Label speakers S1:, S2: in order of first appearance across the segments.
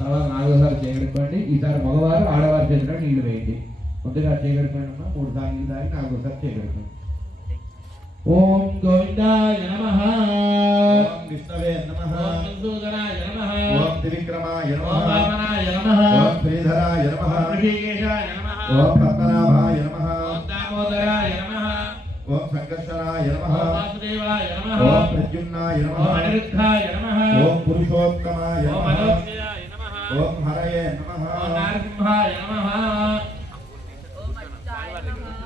S1: తర్వాత నాలుగోసారి చేయగలుగుకోండి ఈసారి మగవారు ఆడవారి చేతిలో నీళ్ళు వేయండి ముందుగా చేయగలుగుకోండి అమ్మా మూడు సార్లు నీళ్ళు తాగి నాలుగోసారి చేయగలుగుకోండి ఓం గోవిందాయ నమ
S2: ఓం విష్ణవే నమః
S1: ఓం మధుసూదనాయ నమ
S2: ఓం త్రివిక్రమాయ
S1: ఓం
S2: నమః
S1: వామనాయ నమ
S2: ఓం శ్రీధరాయ నమః
S1: ఓం ఋషికేశాయ నమ
S2: ఓం పద్మనాభాయ నమః
S1: ఓం దామోదరాయ నమ
S2: ఓం సంకర్షణాయ
S1: ఓం
S2: నమః
S1: వాసుదేవాయ నమ
S2: ఓం ప్రద్యుమ్నాయ
S1: ఓం
S2: నమః
S1: అనిరుద్ధాయ నమ
S2: ఓం పురుషోత్తమాయ
S1: ఓం
S2: నమః
S1: అలోక్యాయ నమ
S2: ఓం హరయే నమః.
S1: ఓం నారసింహాయ నమ.
S3: ఓం అచ్యుతాయ నమః.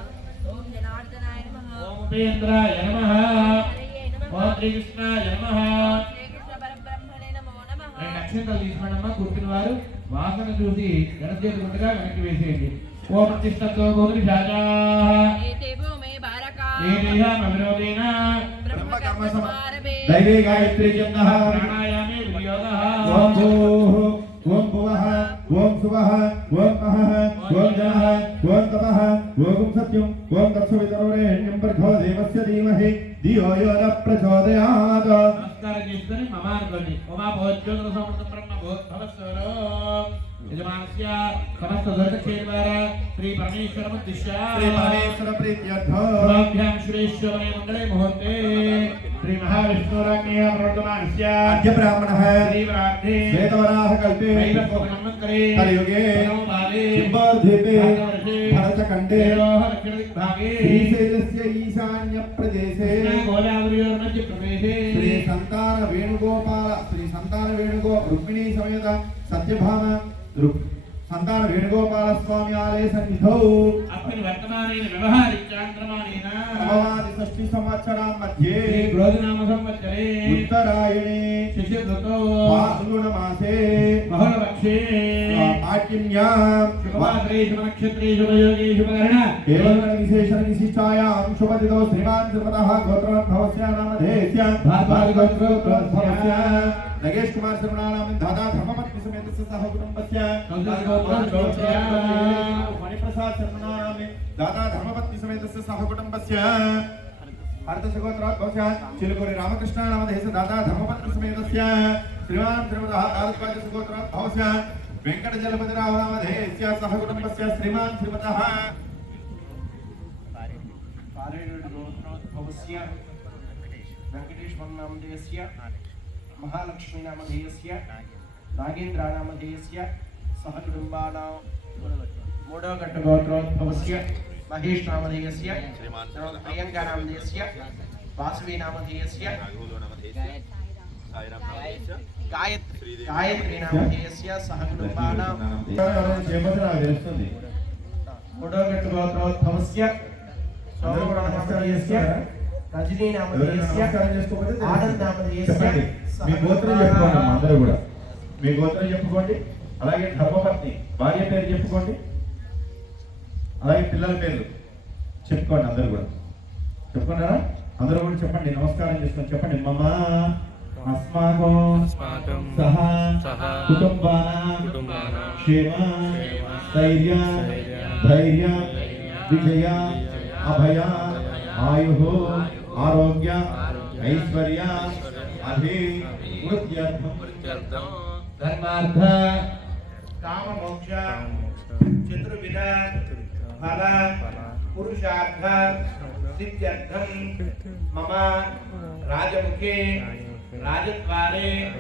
S3: ఓం జనార్దనాయ నమః.
S1: ఓం ఉపేంద్రాయ నమ
S3: హరయే నమః
S1: ఓం శ్రీకృష్ణాయ నమ
S3: శ్రీకృష్ణ పరబ్రహ్మణే నమో నమః
S1: రెండు అక్షంతలు తీసుకోండమ్మా కూర్చున్న వారు. వాసన చూసి ఎడచేతి ముందుగా వెనక్కి వేసేయండి. ఓం ప్రతిష్టతో భూమి శాజా
S3: ఏతే భూమే బారకా
S1: ఏ దేహామ విరోధేన
S3: బ్రహ్మకర్మ సమారభే
S2: దైవే గాయత్రీ చందః
S1: ప్రాణాయామే వినియోగః.
S2: ఓం భూః ఓం శువః ఓం మహః ఓం జన ఓం తప ఓం సత్యం ఓం తత్సవితరోరేణ్యం భర్గో దేవస్య ధీమహి ధియో యో న ప్రచోదయాత్.
S1: నమస్కారం చేసుకొని మమార్గండి ఉమా భోజ్యోగ సమర్థ బ్రహ్మ భోద్భవస్వరో यजमानस्य समस्त वर्गक्षेत्रवार श्री परमेश्वरं
S2: दिश्या श्री परमेश्वर
S1: प्रीत्यर्थ। भवभ्यां श्रीश्वरे मङ्गले मुहूर्ते। श्री महाविष्णुराज्ञः
S2: प्रवर्तमानस्य। अद्य
S1: ब्राह्मणः।
S2: श्री ब्राह्मणे।
S1: श्वेतवराह
S2: कल्पे।
S1: वैवस्वनमं
S2: करे
S1: कलयुगे
S2: बाले
S1: किंबर्धेपे भरतकण्डे
S2: लक्षणदिग्भागे श्रीशैलस्य ईशान्य
S1: प्रदेशे गोलावरियोर्मध्य
S2: प्रदेशे श्री संतान वेणुगोपाल श्री संतान वेणुगो रुक्मिणी समेत सत्यभामा। సంతాన వేణుగోపాల స్వామి ఆలయ సన్నిధౌ
S1: అస్మిన్ వర్తమానేన వ్యవహారిత్యాంత్రమానేన
S2: నవమాది షష్ఠి సంవత్సరాం మధ్యే
S1: క్రోధనామ సంవత్సరే
S2: ఉత్తరాయణే. ఫాల్గుణ మాసే.
S1: బహుళపక్షే
S2: పాట్యమ్యాం
S1: శుభమాత్రే శుభనక్షత్రే శుభయోగే శుభకరణ.
S2: కేవల విశేషణ విశిష్టాయాం. శుభదిదో శ్రీమాన్ శ్రీమతః గోత్రోద్భవస్య నామధేస్య
S1: భార్గవ గోత్రోద్భవస్య
S2: నగేష్ కుమార్ శర్మణానాం దాదా ధర్మపత్ని సమేతస్య సహ కుటుంబస్య
S1: కౌశల గోత్రోద్భవస్య
S2: మణిప్రసాద్ శర్మణానాం దాదా ధర్మపత్ని సమేతస్య సహ కుటుంబస్య భారతస్య గోత్రోద్భవస్య చిలుకూరి రామకృష్ణ నామధేస్య దాదా ధర్మపత్ని సమేతస్య శ్రీమాన్ శ్రీమతః దాదత్వాదస్య గోత్రోద్భవస్య వెంకట జలపతిరావు నామధేస్య సహ కుటుంబస్య
S4: గోత్రోద్భవస్య వెంకటేశ్వరనామధేయస్య మహాలక్ష్మీనామధేయస్య నాగేంద్రనామధేయస్య సహ కుటుంబానాం గాయత్రి గాయత్రి నామధేయస్య సహ
S2: తెలుస్తుంది
S4: మూడవ గట్టు గోత్రోద్భవస్య సోమగుణ నామధేయస్య రజనీ నామధేయస్య ఆనంద్ నామధేయస్య
S2: చెప్పండి. మీ గోత్రం చెప్పుకోండి అందరూ కూడా. మీ గోత్రం చెప్పుకోండి. అలాగే ధర్మపత్ని భార్య పేరు చెప్పుకోండి. అలాగే పిల్లల పేర్లు చెప్పుకోండి అందరు కూడా. చెప్పుకున్నారా? అందరూ కూడా చెప్పండి. నమస్కారం చేసుకొని చెప్పండి. మమ అస్మాకో సహా కుటుంబాన క్షేమ
S5: ధైర్య
S2: ధైర్య విజయ అభయ ఆయు ఆరోగ్య ఐశ్వర్య అభి
S4: మృత్యర్థం धर्मार्थ।
S5: काम
S4: मोक्ष चित्र विना फल। पुरुषार्थ। सिद्ध्यर्थम मम। राजमुखे। राजद्वारे।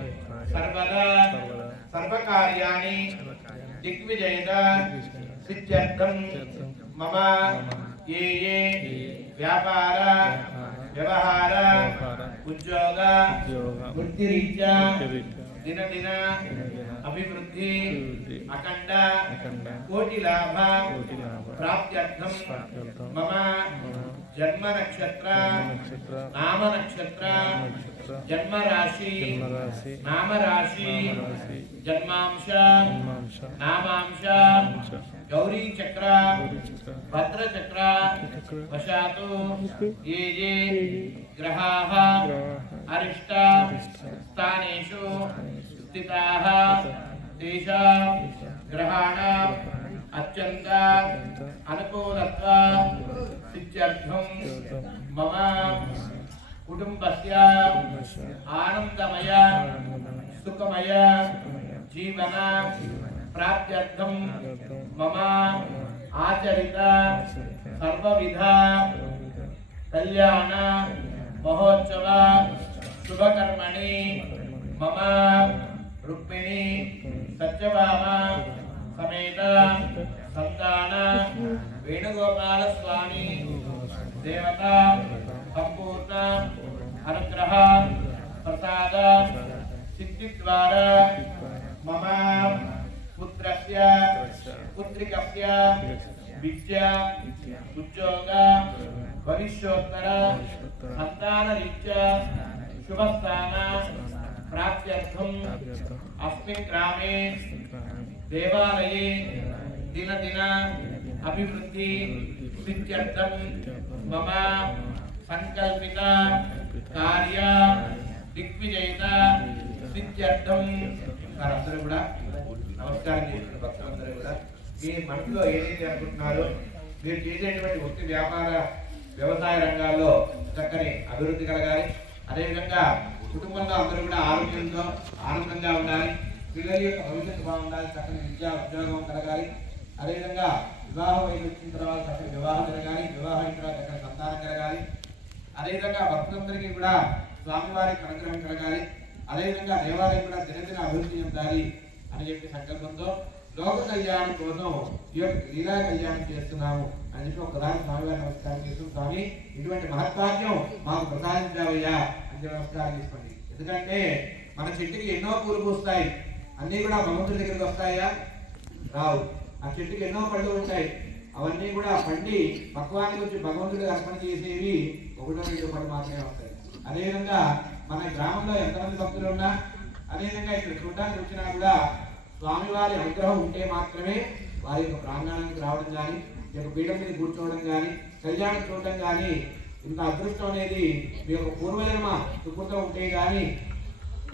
S4: सर्वदा। सर्वकार्याणि। दिग्विजयद। सिद्ध्यर्थम मम। ये ये। व्यापार।
S5: व्यवहार।
S4: उद्योग।
S5: वृत्तिरीत्या।
S4: దినదిన
S5: దినదిన
S4: అభివృద్ధి అఖండ కోటి లాభ ప్రాప్త్యర్థం మమ జన్మ నక్షత్ర నామ నక్షత్ర జన్మ రాశి నామ स्थिताः। तेषां ग्रहाणाम् अत्यन्त अनुकूलत्वा सिद्ध्यर्थं मम कुटुम्बस्य आनन्दमय, सुखमय
S1: जीवन प्राप्त्यर्थं मम आचरित सर्वविध कल्याण, महोत्सव, शुभकर्मणि मम రుక్మిణి సత్యభామ సమేత సంతాన వేణుగోపాల స్వామి దేవత సంపూర్ణ అనుగ్రహ ప్రసాద సిద్ధి ద్వారా మమ పుత్రస్య పుత్రికస్య విద్య ఉద్యోగ భవిష్యోత్తర సంతాన రీత్యా శుభస్థాన ప్రాప్త్యర్థం అస్మిన్ గ్రామే దేవాలయే దినదిన అభివృద్ధి సిద్ధ్యర్థం మమ సంకల్పిత కార్య దిగ్విజయిత సిద్ధ్యర్థం వారందరూ కూడా నమస్కారం చేస్తున్న భక్తులందరూ కూడా మీ మనసులో ఏదైతే అనుకుంటున్నారో మీరు చేసేటువంటి వృత్తి వ్యాపార వ్యవసాయ రంగాల్లో చక్కని అభివృద్ధి కలగాలి. అదేవిధంగా కుటుంబంలో అందరూ కూడా ఆరోగ్యంతో ఆనందంగా ఉండాలి. పిల్లల యొక్క భవిష్యత్తు బాగుండాలి. చక్కని విద్యా ఉద్యోగం కలగాలి. అదేవిధంగా వివాహం వయసు వచ్చిన తర్వాత చక్కని వివాహం జరగాలి. వివాహం అయిన తర్వాత చక్కని సంతానం కలగాలి. అదేవిధంగా భక్తులందరికీ కూడా స్వామివారికి అనుగ్రహం కలగాలి. అదేవిధంగా దేవాలయం కూడా దినదిన అభివృద్ధి చెందాలి అని చెప్పి సంకల్పంతో లోక కళ్యాణం కోసం ఈ యొక్క లీలా కళ్యాణం చేస్తున్నాము అని చెప్పి ఒకదాని స్వామివారి నమస్కారం చేస్తూ స్వామి ఇటువంటి మహత్వాక్యం మాకు ప్రసాదించావయ్యా. అని చెప్పి ఎందుకంటే మన చెట్టుకి ఎన్నో పూలు పూస్తాయి అన్నీ కూడా భగవంతుడి దగ్గరికి వస్తాయా? రావు. ఆ చెట్టుకి ఎన్నో పళ్ళు ఉంటాయి అవన్నీ కూడా పండి పక్వానికి వచ్చి భగవంతుడికి అర్పణ చేసేవి ఒకటో రెండో పళ్ళు మాత్రమే వస్తాయి. అదేవిధంగా మన గ్రామంలో ఎంతమంది భక్తులు ఉన్నా అదేవిధంగా ఇక్కడ చూడడానికి వచ్చినా కూడా స్వామివారి అనుగ్రహం ఉంటే మాత్రమే వారి యొక్క ప్రాంగణానికి రావడం కానీ ఈ యొక్క పీఠం మీద కూర్చోవడం కానీ కళ్యాణం చూడడం కానీ ఇంత అదృష్టం అనేది మీ యొక్క పూర్వజన్మ సుకృతం ఉంటే కానీ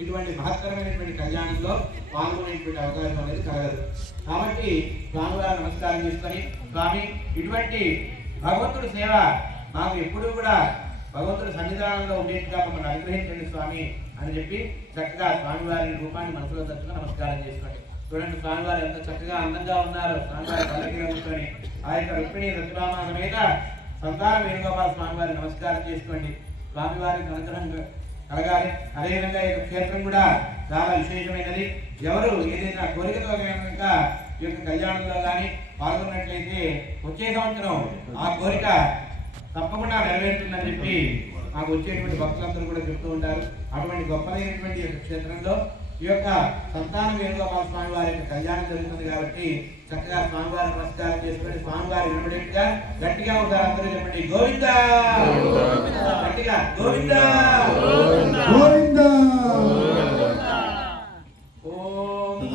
S1: ఇటువంటి మహత్తరమైనటువంటి కళ్యాణంలో పాల్గొనేటువంటి అవకాశం అనేది కలగదు. కాబట్టి స్వామివారు నమస్కారం చేసుకొని స్వామి ఇటువంటి భగవంతుడి సేవ మాకు ఎప్పుడూ కూడా భగవంతుడి సన్నిధానంలో ఉండేట్టుగా మమ్మల్ని అనుగ్రహించండి స్వామి అని చెప్పి చక్కగా స్వామివారి రూపాన్ని మనసులో తట్టుగా నమస్కారం చేసుకోండి. చూడండి స్వామివారు ఎంత చక్కగా అందంగా ఉన్నారు స్వామివారి పల్లకి రంగుకొని ఆ యొక్క రుక్మిణి సత్యభామ మీద సంతాన వేణుగోపాల స్వామివారి నమస్కారం చేసుకోండి. స్వామివారికి అనుగ్రహం కలగాలి. అదేవిధంగా ఈ యొక్క క్షేత్రం కూడా చాలా విశేషమైనది. ఎవరు ఏదైనా కోరికతో కనుక ఈ యొక్క కళ్యాణంలో కానీ పాల్గొన్నట్లయితే వచ్చే సంవత్సరం ఆ కోరిక తప్పకుండా నెరవేరుతుందని చెప్పి మాకు వచ్చేటువంటి భక్తులందరూ కూడా చెప్తూ ఉంటారు. అటువంటి గొప్పదైనటువంటి యొక్క క్షేత్రంలో ఈ యొక్క సంతాన వేణుగోపాల స్వామి వారి యొక్క కళ్యాణం జరుగుతుంది కాబట్టి చక్కగా స్వామివారి నమస్కారం చేసుకొని స్వామివారి వినబడేట్టుగా గట్టిగా ఉంటారు అందరూ చెప్పండి. గోవిందా! గట్టిగా గోవిందా!